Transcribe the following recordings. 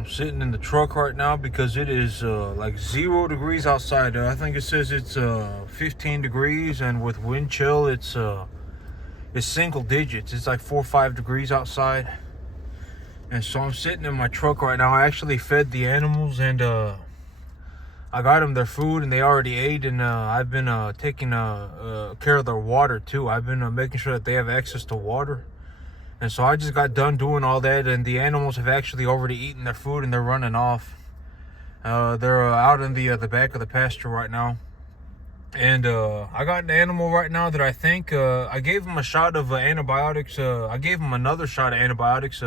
I'm sitting in the truck right now because it is like 0 degrees outside. I think it says it's 15 degrees, and with wind chill, it's single digits. It's like 4 or 5 degrees outside. And so I'm sitting in my truck right now. I actually fed the animals, and I got them their food, and they already ate. And I've been taking care of their water too. I've been making sure that they have access to water. And so I just got done doing all that, and the animals have actually already eaten their food, and they're running off. They're out in the back of the pasture right now. And I got an animal right now that I think I gave him a shot of antibiotics. I gave him another shot of antibiotics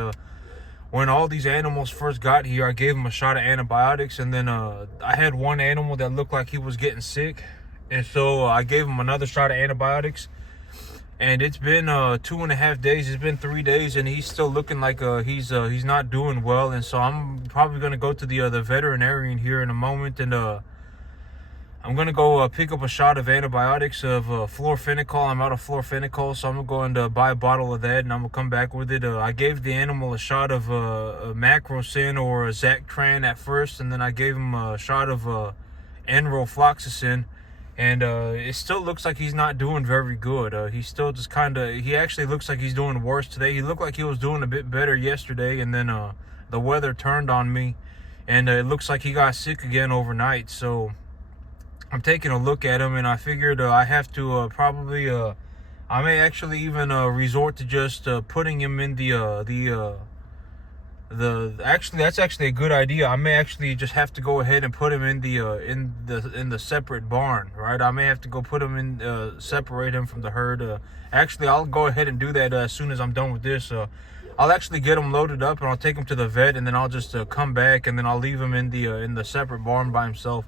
when all these animals first got here. I gave him a shot of antibiotics, and then I had one animal that looked like he was getting sick, and so I gave him another shot of antibiotics. And it's been 2.5 days. It's been 3 days, and he's still looking like he's not doing well. And so I'm probably gonna go to the veterinarian here in a moment, and I'm gonna go pick up a shot of antibiotics of fluorophenical. I'm out of fluorophenical, so I'm gonna go and buy a bottle of that, and I'm gonna come back with it. I gave the animal a shot of macrocin or Zactran at first, and then I gave him a shot of enrofloxacin. And it still looks like he's not doing very good. He's still just he actually looks like he's doing worse today. He looked like he was doing a bit better yesterday, and then the weather turned on me, and it looks like he got sick again overnight. So I'm taking a look at him, and I figured I have to probably, I may actually even resort to just putting him in actually, that's actually a good idea. I may actually just have to go ahead and put him in the separate barn, right? I may have to go put him in, separate him from the herd. Actually, I'll go ahead and do that as soon as I'm done with this. I'll actually get him loaded up, and I'll take him to the vet, and then I'll just come back, and then I'll leave him in the separate barn by himself.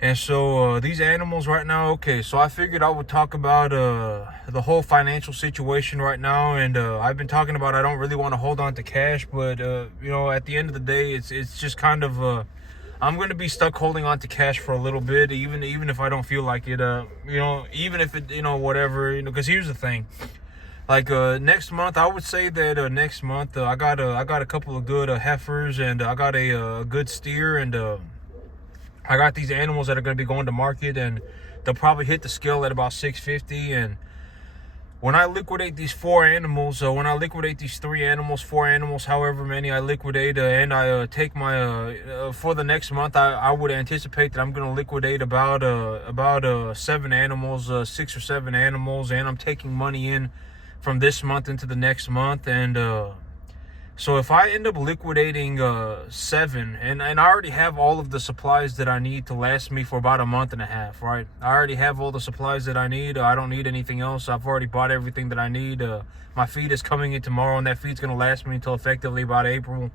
And so these animals right now, okay, so I figured I would talk about the whole financial situation right now. And I've been talking about I don't really want to hold on to cash, but at the end of the day, it's just kind of I'm going to be stuck holding on to cash for a little bit, even if I don't feel like it. Even if it, whatever, because here's the thing. Like next month, I would say that next month I got a couple of good heifers, and I got a good steer, and I got these animals that are going to be going to market, and they'll probably hit the scale at about $650. And when I liquidate these 4 animals, when I liquidate these 3 animals, 4 animals, however many I liquidate, and I take my for the next month, I would anticipate that I'm going to liquidate about 7 animals, 6 or 7 animals, and I'm taking money in from this month into the next month. And so if I end up liquidating 7, and I already have all of the supplies that I need to last me for about a month and a half, right? I already have all the supplies that I need. I don't need anything else. I've already bought everything that I need. My feed is coming in tomorrow, and that feed's going to last me until effectively about April.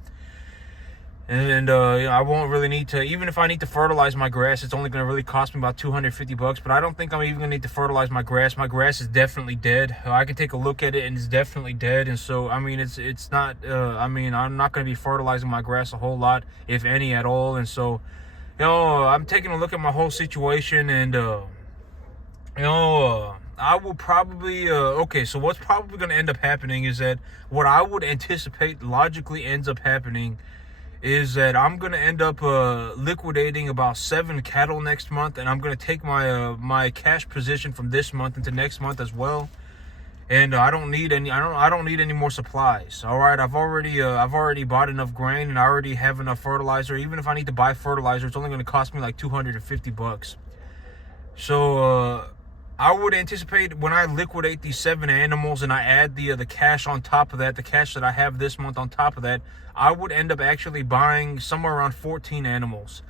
And I won't really need to, even if I need to fertilize my grass, it's only going to really cost me about $250. But I don't think I'm even going to need to fertilize my grass. My grass is definitely dead. I can take a look at it, and it's definitely dead. And so, I mean, it's not, I'm not going to be fertilizing my grass a whole lot, if any at all. And so, I'm taking a look at my whole situation, and, I will probably, okay, so what's probably going to end up happening is that what I would anticipate logically ends up happening is that I'm going to end up liquidating about 7 cattle next month, and I'm going to take my cash position from this month into next month as well. And I don't need any more supplies. All right, I've already bought enough grain, and I already have enough fertilizer. Even if I need to buy fertilizer, it's only going to cost me like $250. So I would anticipate when I liquidate these 7 animals, and I add the cash on top of that, the cash that I have this month on top of that, I would end up actually buying somewhere around 14 animals.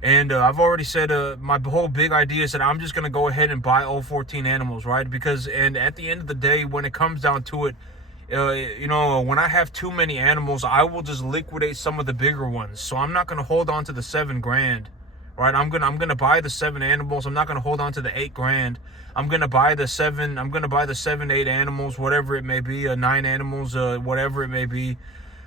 And I've already said my whole big idea is that I'm just going to go ahead and buy all 14 animals, right? And at the end of the day, when it comes down to it, when I have too many animals, I will just liquidate some of the bigger ones. So I'm not going to hold on to the $7,000. Right, I'm gonna buy the 7 animals. I'm not gonna hold on to the $8,000. I'm gonna buy the 7, 8 animals, whatever it may be, 9 animals, whatever it may be.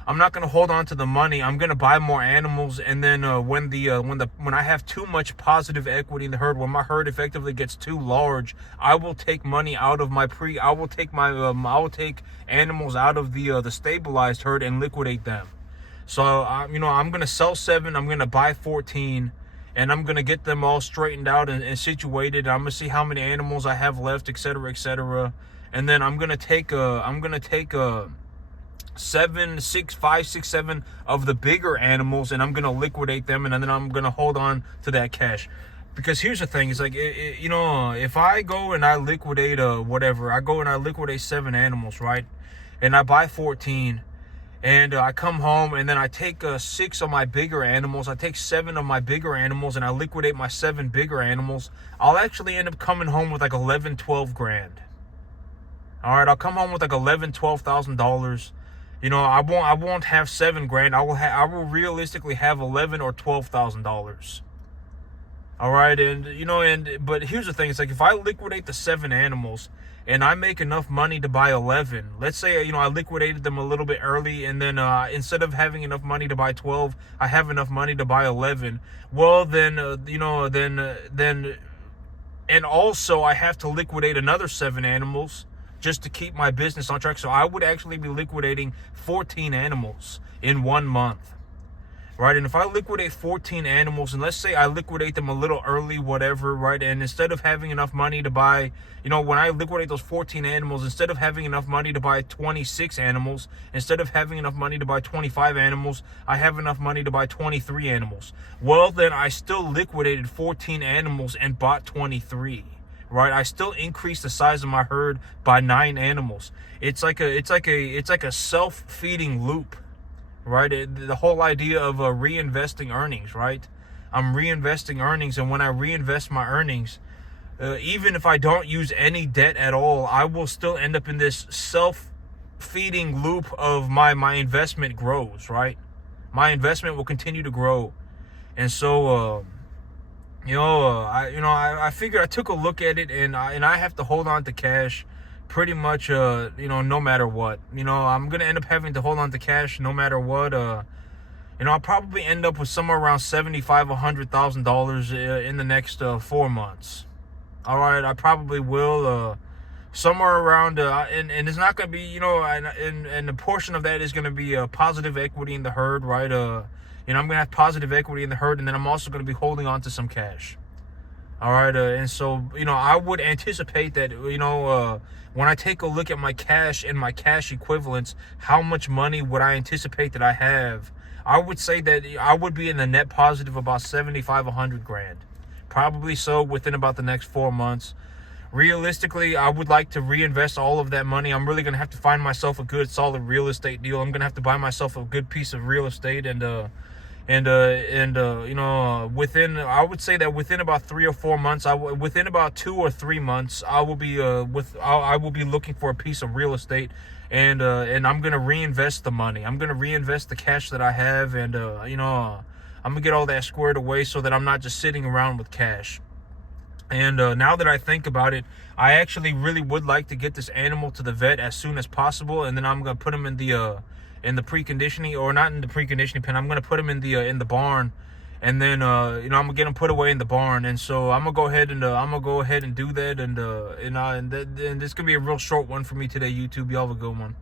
I'm not gonna hold on to the money. I'm gonna buy more animals, and then when I have too much positive equity in the herd, when my herd effectively gets too large, I will take money out of my I will take animals out of the stabilized herd and liquidate them. So I'm gonna sell 7. I'm gonna buy 14, and I'm gonna get them all straightened out and situated. I'm gonna see how many animals I have left, etc., etc. And then I'm gonna take a 7, 6, 5, 6, 7 of the bigger animals, and I'm gonna liquidate them, and then I'm gonna hold on to that cash. Because here's the thing: it's like if I go and I liquidate whatever, I go and I liquidate 7 animals, right? And I buy 14, and I come home, and then I take 6 of my bigger animals. I take 7 of my bigger animals, and I liquidate my 7 bigger animals. I'll actually end up coming home with like 11, 12 grand. All right, I'll come home with like $12,000. I won't have 7 grand. I will realistically have 11 or $12,000. All right, but here's the thing: it's like if I liquidate the 7 animals and I make enough money to buy 11. Let's say I liquidated them a little bit early, and then instead of having enough money to buy 12, I have enough money to buy 11. Well, then and also I have to liquidate another 7 animals just to keep my business on track. So I would actually be liquidating 14 animals in 1 month. Right, and if I liquidate 14 animals, and let's say I liquidate them a little early, whatever, right, and instead of having enough money to buy, when I liquidate those 14 animals, instead of having enough money to buy 26 animals, instead of having enough money to buy 25 animals, I have enough money to buy 23 animals. Well, then I still liquidated 14 animals and bought 23. Right, I still increased the size of my herd by 9 animals. It's like a self-feeding loop. Right, the whole idea of reinvesting earnings, right? I'm reinvesting earnings, and when I reinvest my earnings, even if I don't use any debt at all, I will still end up in this self-feeding loop of my investment grows, right? My investment will continue to grow, and so I figured, I took a look at it, and I have to hold on to cash pretty much no matter what. I'm gonna end up having to hold on to cash no matter what. I'll probably end up with somewhere around $75,000-$100,000 in the next 4 months. All right, I probably will somewhere around and it's not gonna be and a portion of that is gonna be positive equity in the herd, right? I'm gonna have positive equity in the herd, and then I'm also gonna be holding on to some cash. All right, and so I would anticipate that when I take a look at my cash and my cash equivalents, how much money would I anticipate that I have? I would say that I would be in the net positive about 75, 100 grand, probably so within about the next 4 months. Realistically, I would like to reinvest all of that money. I'm really gonna have to find myself a good, solid real estate deal. I'm gonna have to buy myself a good piece of real estate, within, I would say that within about 3 or 4 months, within about 2 or 3 months, I will be looking for a piece of real estate, and I'm gonna reinvest the money. I'm gonna reinvest the cash that I have, and I'm gonna get all that squared away so that I'm not just sitting around with cash. And now that I think about it, I actually really would like to get this animal to the vet as soon as possible, and then I'm gonna put him in the preconditioning, or not in the preconditioning pen. I'm gonna put him in the barn, and then I'm gonna get him put away in the barn. And so I'm gonna go ahead and do that, and this is gonna be a real short one for me today, YouTube. Y'all have a good one.